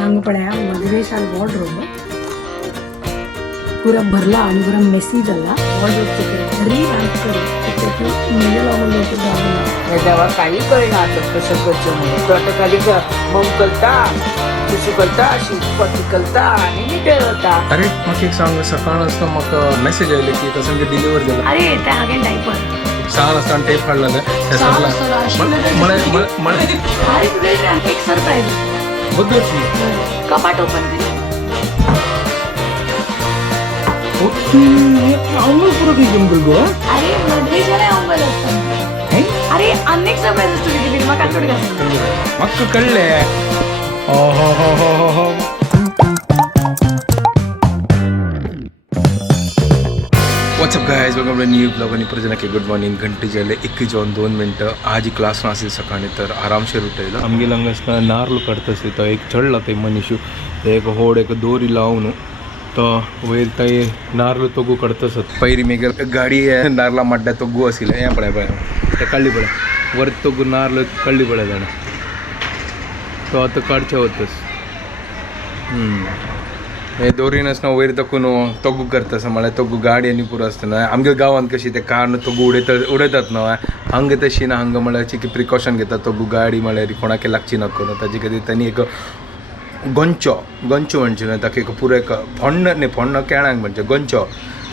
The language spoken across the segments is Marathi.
हंग पड़ा मधुरे साल वार्ड्रोब पूरा भरला आणि पूरा मेसी झाला वार्ड्रोब रिवॅम्प करून मिडल ऑफ तेव्हा काही कळणार कसं करतो म्हणून तो आता खाली मग करता तुझी करता अशी पती करता आणि मी करता. अरे मग एक सांग सकाळ असतं मग मेसेज आले की कसं डिलिव्हर झालं. अरे त्या हागे डायपर 6 वाजता टेप काढलं एक सरप्राईज कपाट ओपन अरे अरे अनेक सरप्राईज असतो मग काय थोडी मग कळले. What's up guys welcome to new blog आणि परत गुड मॉर्निंग घंटे झाले 21:02 आज क्लास नासेल सकाळी तर आरामशीर उठयला आमगे लंगसना नार्ल कटतस तो एक चढला ते मनीषू एक होड एक दोरी लावून तो वयर ते नार्ल तोगू कटतस पैरी मेग गाडी नार्ला मड्ड्या तोगू असिल हे पळय पळय ते कळली पळय वर तोगू नार्ल कळली पळय जाण तो आता काढचे होतस हे दोरीनच ना वयर तकून तोगू करता म्हळ्यार तोगू गाडी आनी पुरो आसता न्हय आमगे गांवांत कशी ते कार तोगू उडयतात न्हय हांगा तशी ना हांगा म्हळ्यार की प्रिकॉशन घेतात तोगू गाडी म्हळ्यार कोणाक लागची नको ताजे खातीर तांणी एक गोंचो म्हणजे न्हय ताका एक पुरो एक फोण्ण केळांक म्हणजे गोंचो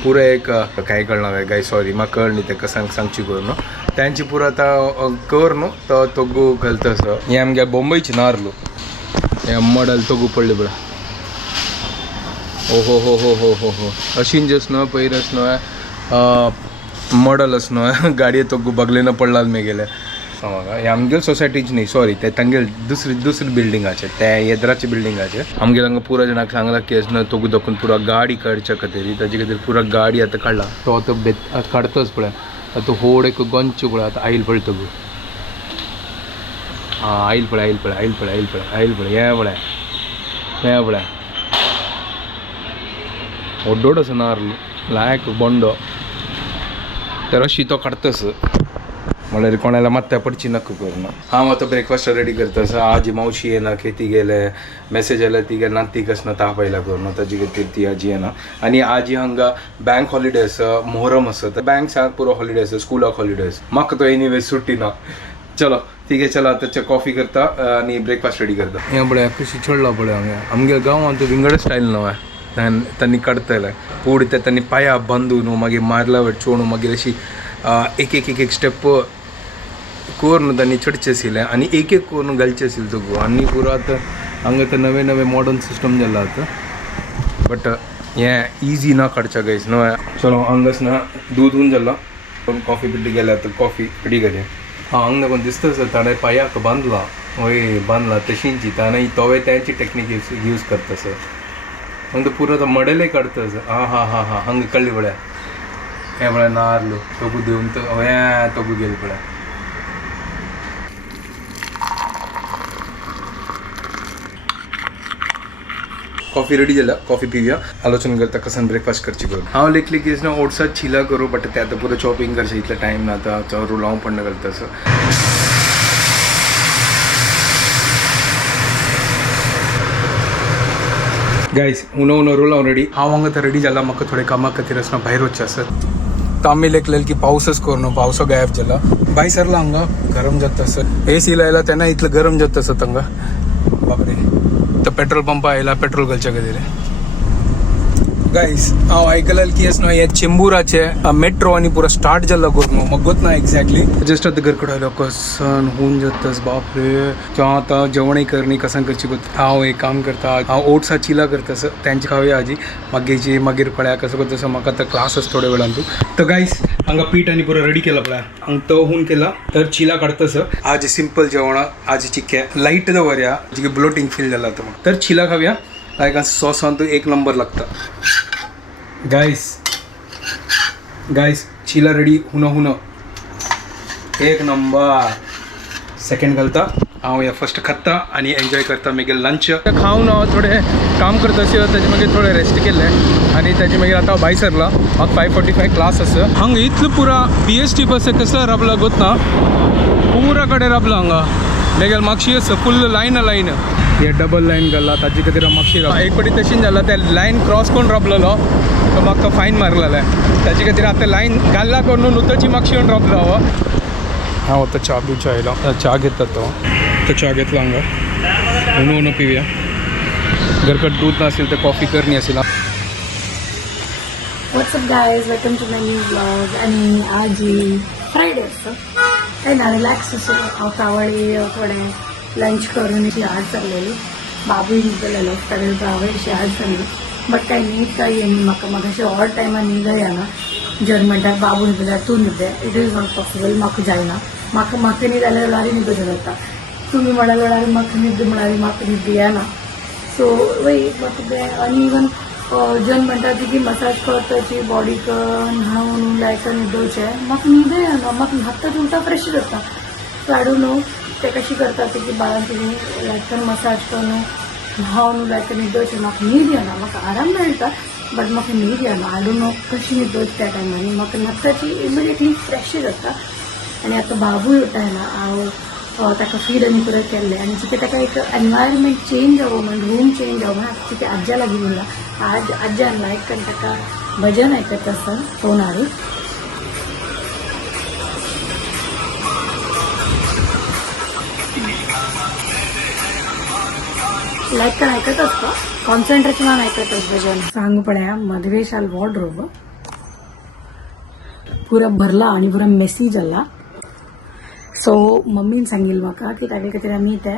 पुरो एक काय कळना गाय सॉरी म्हाका कळ न्ही ताका सांगची कर न्हू तांची पुरो आतां कर न्हू तो तोगू घालतस हे आमगे बोंबयची नारलो हे मॉडल तोगू पडले पळय ओहो हो हो हो हो हो अशीन जस न्हय पयरस न्हय मॉडलच न्हय गाडये तोगू बगलेन पडला मे गेले हे आमगेल सोसायटीच न्ही सॉरी ते तांगेल दुसरी बिल्डिंगाचे ते येद्राचे बिल्डिंगाचे आमगे हांगा पुरा जाणांक सांगला की न्हय तोगू दखून पुरा गाडी काडच्या खातीर ताजे खातीर पुरा गाडी आतां काडला तो आतां काडतोच पळय आतां होड एक गोंचो पळय आतां आयल पळय तोगू आयल पळय हे पळय हे पळय ಒಡ್ಡೋಡ ಸನಾರ್ಲು ಲಾಯಕ್ ಬೊಂಡೋ तर तो काढतस म्हळ्यार कोणाला मात्या पडची नक्की करून हांव आतां ब्रेकफास्ट रेडी करतास आजी मावशी येना खेती गेले मेसेज आयला ती गेले ती कसना ताप आयला करून ताजे खातीर ती आजी येना आनी आजी हांगा बँक हॉलिडे आसा मोहरम आसा तर बँक्साक पुरो हॉलिडे आसा स्कुलाक हॉलिडे आसा म्हाका तो एनीवे सुट्टी ना चलो ठीक आहे चला आतां कॉफी करता आनी ब्रेकफास्ट रेडी करता हें पळय कशी चडला पळय हांगा आमगे गांवांत विंगड स्टायल न्हय त्यांनी काडतले पूड ते त्यांनी पाया बांदून मागीर मारला वेळ चोण मागीर अशी एक स्टेप करून त्यांनी चडचे आशिल्ले आनी एक करून घालचे आशिल्ले तुका आनी पुरो आतां हांगा तर नवे मॉडर्न सिस्टम जाला आतां बट हें इजी ना काडच्या गायज न्हय चलो हांगास ना दूद होऊन जाला पण कॉफी पिड्डी गेल्या तर कॉफी रेडी करूया हांगा कोण दिसता सर ताणें पायाक बांदला वय बांदला तशींची ताणें तोवे त्यांची टॅक्नीक यूज करता सर हंग पुरो मडेले काडतस हा हंग कळ्ळी पळय हे पळय नारलो तोगू देवन हे तोगू गेले पळय कॉफी रेडी जाला कॉफी पिवया आलोचना करता कसन ब्रेकफास्ट करची करून हांव लेखली की ओट्सात चिला करूं बट ते आतां पुरो चॉपिंग करचें इतलो टायम ना आतां चोरू लावूं पडना करतास गायज उनो रोल हांव रेडी हांव हांगा तर रेडी जाला म्हाका थोडे कामा खातीर आसना भायर वचचें आसत तर आमी लेखलें की पावसच करूं पावसो गायब जाला भायर सरला हांगा गरम जाता आसत एसी लायला तेन्ना इतलो गरम जाता आसत हांगा बापरे तर पेट्रोल पंपा आयला पेट्रोल घालच्या खातीर गायज हांव आयकलां की न्हय हे चेंबुराचे मेट्रो आनी पुरो स्टार्ट जाला करून म्हाका गोत ना एक्झॅक्टली जस्ट आतां घर कडेन आयलो कसन होऊन जातास बाप रे हांव आतां जेवणय करनी कसन करची गोत हांव एक काम करता हांव ओट्सा चिला करतास तेंचे खावया आजी मागीर मागीर पळया कसो करतास म्हाका आतां क्लास आसा थोड्या वेळान तूं तर गायज हांगा पीठ आनी पुरो रेडी केला पळय हांगा तो होऊन केला तर चिला काडतास आज सिंपल जेवण आज चिक्के लाईट दवरया जी ब्लोटिंग फील जाला तर चिला खावया लायक सॉसान तो एक नंबर लागता गाइस चिला रेडी हुनो एक नंबर सेकंड घालता हांव या फर्स्ट खाता आनी एन्जॉय करता मागीर लंच खावन हांव थोडे काम करता ताजे मागीर थोडे रेस्ट केले आनी ताजे मागीर आतां भायर सरला म्हाका 5:45 क्लास आसा हांगा इतलो पुरा BST बस कसला राबला गोत ना पुरा कडेन राबला हांगा मागीर म्हापशी आसा फुल्ल लायन हे डबल लाईन घाला ताची खातीर म्हापशी एक फावटी तशीच जाला त्या लाईन क्रॉस करून राबलेलो तो म्हाका फायन मारलेले ताचे खातीर आतां लाईन घालला करून नुतोची म्हाका येवन राबलो हांव आतां चा पिवचो आयलो चा घेता तो चा घेतला हांगा उनो पिवया घरकट दूध नासेल तर कॉफी करनी असेल what's up guys welcome to my new blog आणि आज फ्रायडे असतं काही ना रिलॅक्स असं हांव आवडे थोडें लंच करून अशी आड चललेली बाबूय न्हिदलेलो सगळे बाबूय अशी आड चलली बट काही न्हीद काही येयनी म्हाका अशें ऑड टायमान न्हीद येना जर म्हणटात बाबू न्हिदल्यार तूं न्हिदय इट इज नॉट पॉसिबल म्हाका जायना म्हाका न्हीद जाल्यार लारी न्हिद जाता तुमी म्हणाल म्हळ्यार म्हाका न्हीद म्हळ्यार म्हाका न्हीद येना सो वय म्हाका आनी इवन जन म्हणटात की मसाज करपाची बॉडीक न्हावन लायक न्हिदोवचें म्हाका न्हीद येना म्हाका न्हाता उलटा फ्रेश जाता सो आय डोंट नो ते कशी करतात की बाळान तुमी लायक मसाज करून न्हावन लायक न्हिदोवचें म्हाका न्हीद येना म्हाका आराम मेळटा बट म्हाका न्हीद येना आय डोंट नो कशी न्हिदोवची त्या टायमांनी म्हाका न्हाताची इमिडिएटली फ्रेश जाता आनी आतां बाबूय उठयना हांव ताका फीड आनी पुरो केल्लें आनी चिके ताका एक एनवायरमेंट चेंज जावं म्हण रूम चेंज जावं म्हण चिके आज्या लागीं उरला आज आज्यान लायक आनी ताका भजन आयकता आसतना फोनार लायक आयकत असतो कॉन्सन्ट्रेशनान आयकतच भजन सांगू पळया मधवेशाल वॉर्डरोब पुरा भरला आणि पुरा मेसी जाला सो मम्मीन सांगिल्लें म्हाका की ताजे खातीर आमी ते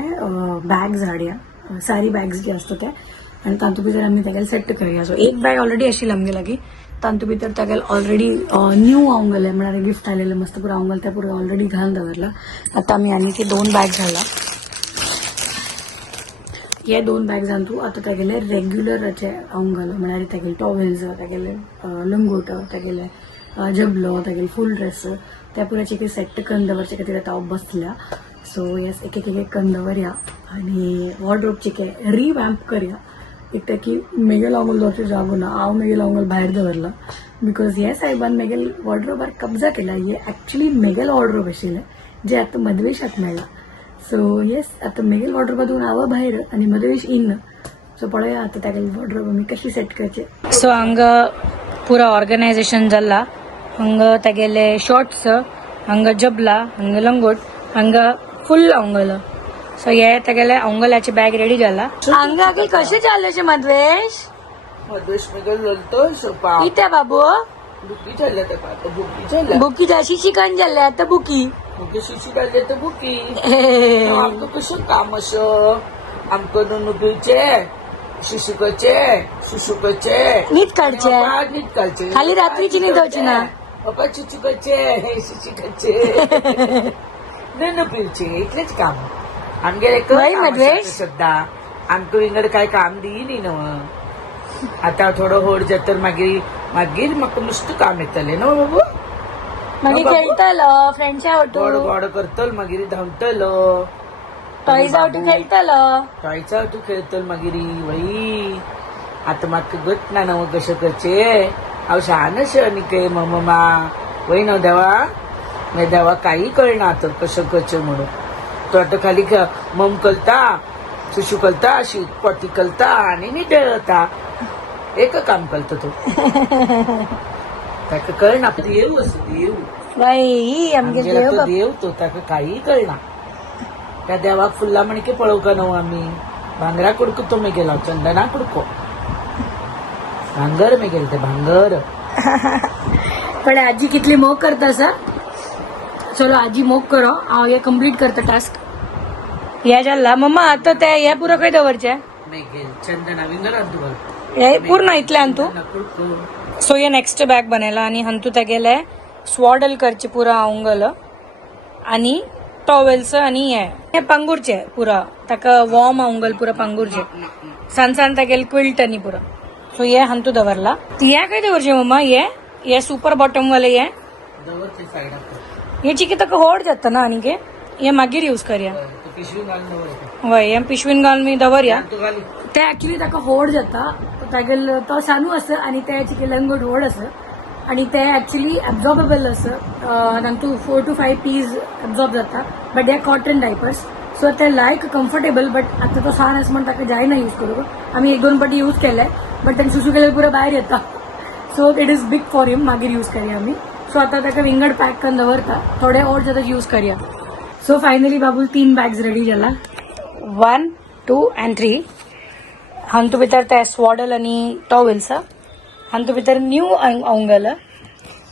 बॅग्स हाडया सारी बॅग्स जे आसता ते आनी तातूंत भितर आमी तेगेले सेट करया सो एक बॅग ऑलरेडी आशिल्ली आमगे लागीं तातूंत भितर तेगेले ऑलरेडी न्यू आंवगले म्हळ्यार गिफ्ट आयलेले मस्त पुरो आंवगल ते पुरो ऑलरेडी घालून दवरला आतां आमी आनी 2 बॅग्स हाडला हे 2 बॅग्जान तूं आतां तेगेले रेग्युलराचे आंवगल म्हळ्यार तेगेले टॉवेल्स तेगेले लंगोट तेगेले जबलो तेगेले फूल ड्रेस त्या पुराचे कितें सेट करून दवरचे खातीर आतां हांव बसल्या सो येस एक करून दवरया आनी वॉर्डरोबचे रिवॅम्प करया एक की मेगेल आंवगल दवरचे जागो ना हांव मेगेल आंवगल भायर दवरला बिकॉज ह्या सायबान मेगेल वॉर्डरोबार कब्जा केला हे एक्चुली मेगेल वॉर्डरोब आशिल्लें जे आतां मधवेशाक मेळ्ळा सो येस आतां मेगेल वॉर्डरोबातून हांव भायर आनी मधवेश इन सो पळया आतां तेगेले वॉर्डरोब आमी कशी सेट करचे सो हांगा पुरा ऑर्गनायझेशन जाला हांगा तेगेले शॉर्ट्स हांगा जबला हांगा लंगोट हांगा फुल आंवगल सो हे तेगेले आंवगलाची बॅग रेडी जाला हांगा कशें जाल्लेशें मधवेश मेगेल ललतो सोपा इथे बाबू बुकी जाल्ले ताका आतां बुकी जाल्ले बुकी जाशी चिकन जाल्ले आतां बुकी बुकी शिशी जाल्ले तर बुकी आमकां कशें काम असं आमकां नुनू पिवचे सुशुकचे नीट काडचे नीट काडचे खाली रात्रीची न्हिदोवची ना बाबा चिचुकचे शिशिकचे नुनू पिवचे इतलेच काम आमगेले मधवेश सद्दां आमकां विंगड काय काम दियनी न्हू आतां थोडो होड जाता तर मागीर म्हाका नुस्तें काम येतलें न्हू बाबू मागीर खेळटलो फ्रेंड्सा गोड वाटू गोड करतलो मागीर धांवतलो टॉयज वाटू खेळटलो टॉयचा तू खेळतलो मागीर वही आतां म्हाका गट ना न्हू कशें करचें हांव शान अशें आनी के मम्मा वय न्हू देवा काही कळना आतां कशें करचें म्हणून तो आतां खाली मम करता सुशू करता पोटी करता आनी न्हिदता एक काम करता तूं ताका कळना देव असो देव बाई आमगे देव देव तो ताका काही कळना त्या देवाक फुल्ला म्हणके पळोवका न्हू आमी भांगरा कुडको तो मेगेलो चंदना कुडको भांगर मेगेल ते भांगर पण आजी कितली मोग करता सर चलो आजी मोग करो हांव हे कंप्लीट करता टास्क हे जाल्ला मम्मा आतां ते हे पुरो खंय दवरचे मेगेल चंदना विंगर अंतू हे पूर्ण इतल्यान तूं कुडको सो ये नेक्स्ट बॅग बनेला आणि हंतू तेगेले स्वॉडल करचे पुरा आंवगल आणि टॉवेल्स आणि हे पांगुरचे पुरा ताका वॉर्म आंवगल पुरा पांगुरचे सान तेगेले क्विल्ट आणि पुरा सो ये हंतू दवरला हे खंय दवरचे मम्मा ये सुपर बॉटम वाले हे दवरचे सायडाक हे चिकी ताका होड जाता ना आनी हे मागीर यूज करया पिशवी घालून दवरता हय हे पिशवीन घालून मी दवरया तू घाली ते ऍक्च्युली ताका होड जाता तेगेल तो सानू आसा आनी ते चिकी लंगोट होड आसा आणि ते ऍक्च्युली एब्झॉर्बेबल असं तांतू 4 to 5 पीस एब्झॉर्ब जाता but they are cotton diapers so ते लायक कम्फर्टेबल बट आता तो सान असं म्हणता की जाय ना यूज करू आम्ही 1-2 पाटी यूज केलाय बट त्यांनी सुसू केल्यावर पुरा भायर येता so it is big for him मागीर यूज करया आम्ही सो आता ताका विंगड पॅक करून दवरता थोडे और जाता यूज करया सो फायनली बाबू 3 बॅग्स रेडी जाला 1, 2 and 3 हांतू भितर ते स्वॉडल आणि टॉवेल्स हांतू भितर न्यू आंगला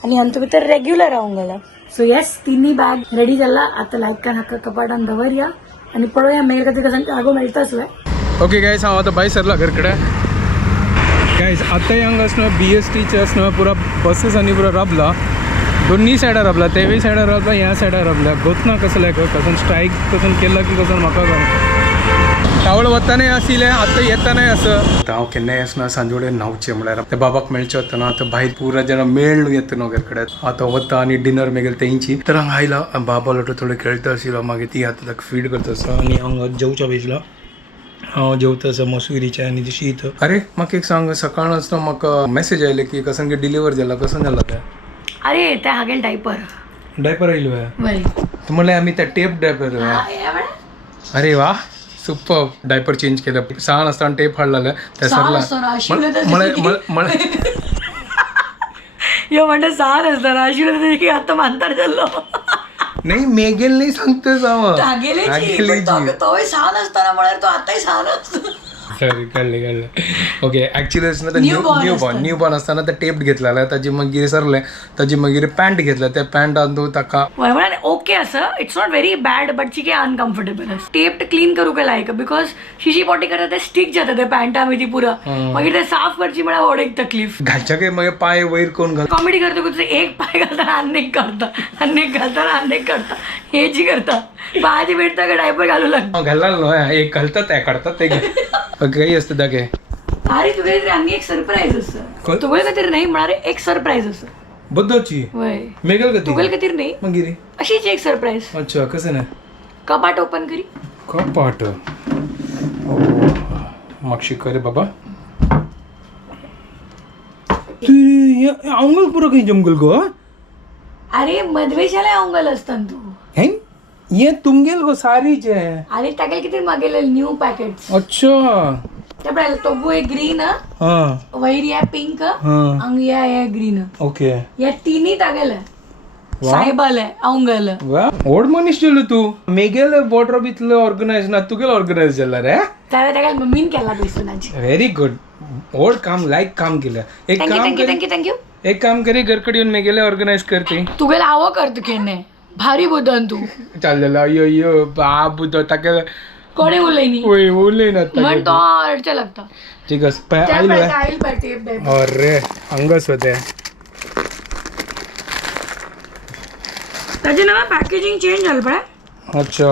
आणि हांतू भितर रेग्युलर आंगला सो येस तिन्ही बॅग रेडी जाला आता लायक का हाका कपाटान दवरया आणि पळोवया मेल कधी कसं जागो मेळटाच ओके गायज हांव आतां भायर सरला घर कडेन गायज आतांय हांगा आसना BSTचे आसना पुरा बसीस आनी पुरा राबला दोन्ही सायडार राबला तेवूय सायडार राबला ह्या सायडार राबला गोतना कसं लायक कसं स्ट्रायक कसं केला की कसं म्हाका कावळ वतानाय आशिल्लें आतां येतानाय असं हांव केन्नाय आसना सांजोडे न्हांवचें म्हळ्यार ते बाबाक मेळचें वतना आतां भायर पुरा जेन्ना मेळ येता न्हू घर कडेन आतां वता आनी डिनर मेगेल तेंची तर हांगा आयला बाबा लोटो थोडे खेळटा आशिल्लो मागीर ती आतां ताका फीड करता आसा आनी हांगा जेवच्या वेजला हांव जेवता आसा मसुरीचें आनी ती शीत अरे म्हाका एक सांग सकाळ आसतना म्हाका मेसेज आयले की कसं डिलिव्हर जाला कसं जाला तें अरे ते हागेल डायपर आयलो वय म्हणलें आमी ते टेप डायपर अरे वा सुपर डायपर चेंज केलं सहा आसतना टेप हाडलें ते सरला यो म्हणटा साल असताना आशिल्लो की आता मानतार जाल्लो नाही मेगेल नाही सांगतेस तोय सान असताना म्हळ्यार तो आताय सान असतो सॉरी कळले ओके ऍक्च्युली आसतना न्यू बॉर्न असताना ते टेप घेतलेले ताजी मागीर सरले ताजी मागीर पॅन्ट घेतले त्या पॅन्टान तूं ताका ओके असं it's not very bad but ची अनकम्फर्टेबल टेप क्लीन करूक लायक बिकॉज शिशी पोटी करता ते स्टिक जाता ते पॅन्टा ती पुरा मागीर ते साफ करची म्हळ्यार व्हड एक तकलीफ घालच्या काय मागीर पाय वयर कोण घाल कॉमेडी करता तुझं एक पाय घालताना अन्नेक करता अन्नेक घालताना अन्नेक करता हे जी करता पायाची भेटता का डायपर घालू लागता घालला न्हू एक घालतात ते काढतात ते काही असतं दागे अरे तुगे तरी आम्ही एक सरप्राईज असतं तुगेल खातीर नाही म्हणारे एक सरप्राईज असं बद्दलची वय मेगल गती तुगेल खातीर नाही मागीर अशीच एक सरप्राईज अच्छा कसं नाही कपाट ओपन करी कपाट मागशी करे बाबा अंगल पुरा काही जमगल गो अरे मधवेशाला अंगल असतं तू हैं ये तुमगेल गो सारीच है अरे टाकेल किती मागेल न्यू पॅकेट अच्छा त्यापळे तो एक ग्रीन वैर या पिंक अंग या ग्रीन ओके या तिन्ही टाकेल साहेबाल अंगल ओड मनीस जेलो तू मेगेल वॉर्डरोब इतलं ऑर्गनायज ना तुगेल ऑर्गनायज जाला रे त्यावेळी टाकेल मम्मीन केला दिसूनाची व्हेरी गुड ओड काम लाईक काम केलं एक काम थँक्यू एक काम करे घरकडे येऊन मेगेले ऑर्गनायज करते तुगेल आवं करतो केने भारी बुदन तू चाललेला अयो बाबू तो टाकेल कोणी उलयनी उरले ना म्हण तो अडचण लागता ठीक आहे अरे अंगस होते त्याचे ना पॅकेजिंग चेंज झालं पण अच्छा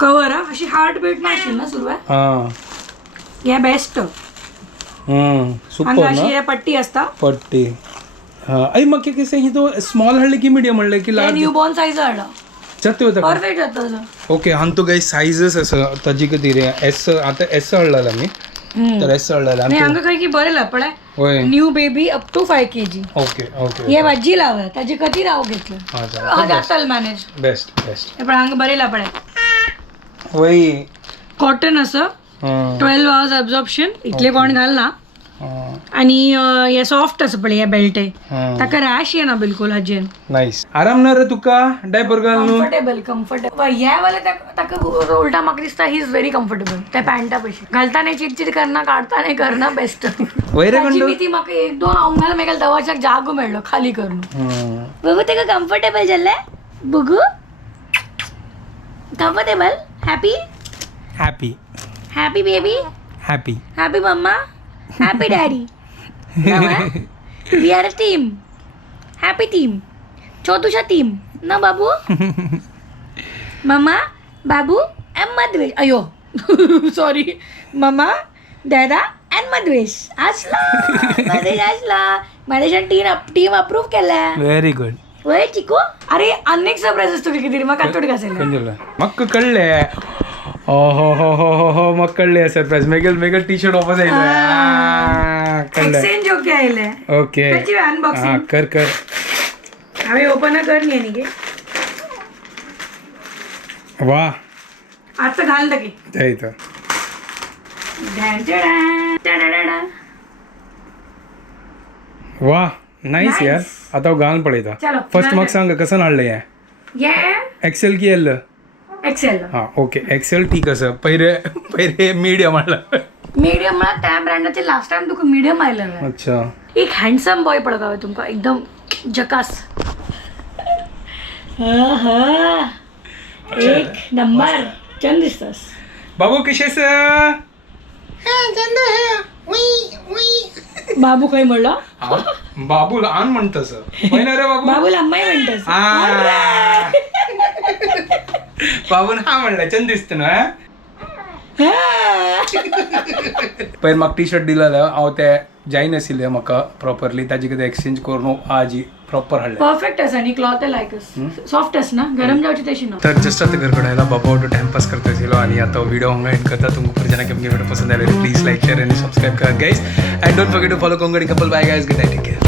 कवर अशी हार्ट बीट नाशील ना सुरुवात हा या बेस्ट सुपर अशी या पट्टी असता पट्टी हा आई मग कसे ही तो स्मॉल हळले की मीडियम हळले की लार्ज न्यू बॉर्न साईज हळला जाते होता परफेक्ट जाता ओके हां तो गाई साइजेस असं ताजी किती रे एस आता एस हळला मी तर एस हळला नाही अंग काही की बरेला पडे होय new baby up to 5 kg okay okay ये भाजी लावा त्याची कधी राव घेतलं हा जातल मॅनेज बेस्ट बेस्ट पण अंग बरेला पडे वही कॉटन असं 12 hours अब्झॉर्प्शन इथले कोण घाल ना आणि हे सॉफ्ट असं पडे या बेल्ट आहे ताका रॅश ये ना बिलकुल हजेन नाईस आराम ना रे तुका डायपर घालून कम्फर्टेबल या वाला ताका उलटा म्हाका दिसता ही इज व्हेरी कम्फर्टेबल त्या पॅन्टा पैसे घालताना चिडचिड करना काढताना करना बेस्ट वैरे कंडो ती म्हाका 1-2 अंगाला मेगल दवाच्याक जागो मेळलो खाली करून बघू तेका कम्फर्टेबल जाल्ले बघू comfortable happy happy happy baby happy happy mamma happy daddy we are a team happy team छोटूशा टीम ना बाबू मम्मा बाबू एम मधवेश अयो सॉरी मम्मा दादा एंड मधवेश असला मधवेश असला मधवेशान टीम अप्रूव्ह केला व्हेरी गुड वय चिकू अरे अनेक सरप्राईज असतो किती मग कातोडी घासायला मक्क कळले हो मग कळले सरप्राईज मेगल टी शर्ट वापस एक्सचेंज ओके आयले ओके त्याची अनबॉक्सिंग कर हवे ओपन करली गे वा आता घाल की त्या इथं वा नाईस Nice. यार आता घालून पळयता चलो, फर्स्ट घाल म्हाका दे. सांग कसं हाडलें हें ये एक्सेल की एल एक्सेल हां ओके एक्सेल ठीक आसा पहिले मिडियम हाडला मीडियम मला त्या ब्रँडाचे लास्ट टाइम तुका मीडियम आयलं ना अच्छा एक हँडसम बॉय पडका तुमका एकदम जकास एक नंबर छान दिसतस बाबू कशेस बाबू काय म्हणलं बाबू लहान म्हणतस ना रे बाबू बाबूला अम्माई म्हणतस आ. बाबून हा म्हणला छान दिसत ना पहिले म्हाका टी शर्ट दिलेलो हांव ते जायनाशिल्लें म्हाका प्रॉपरली ताजे कितें एक्सचेंज करून आजी प्रॉपर हाडलें परफेक्ट आसा आणि क्लॉथ लायकस सॉफ्ट आस ना गरम जावची तशी ना तर जस्ट आता घर कडायला बाबा वाटो टाइम पास करता आशिल्लो आनी आतां व्हिडिओ हांगा एंड करता तुमकां खंयच्या केमगे व्हिडिओ पसंद आयले प्लीज लायक शेअर आनी सबस्क्राईब करा guys and don't forget to follow Konkani couple bye guys good night take care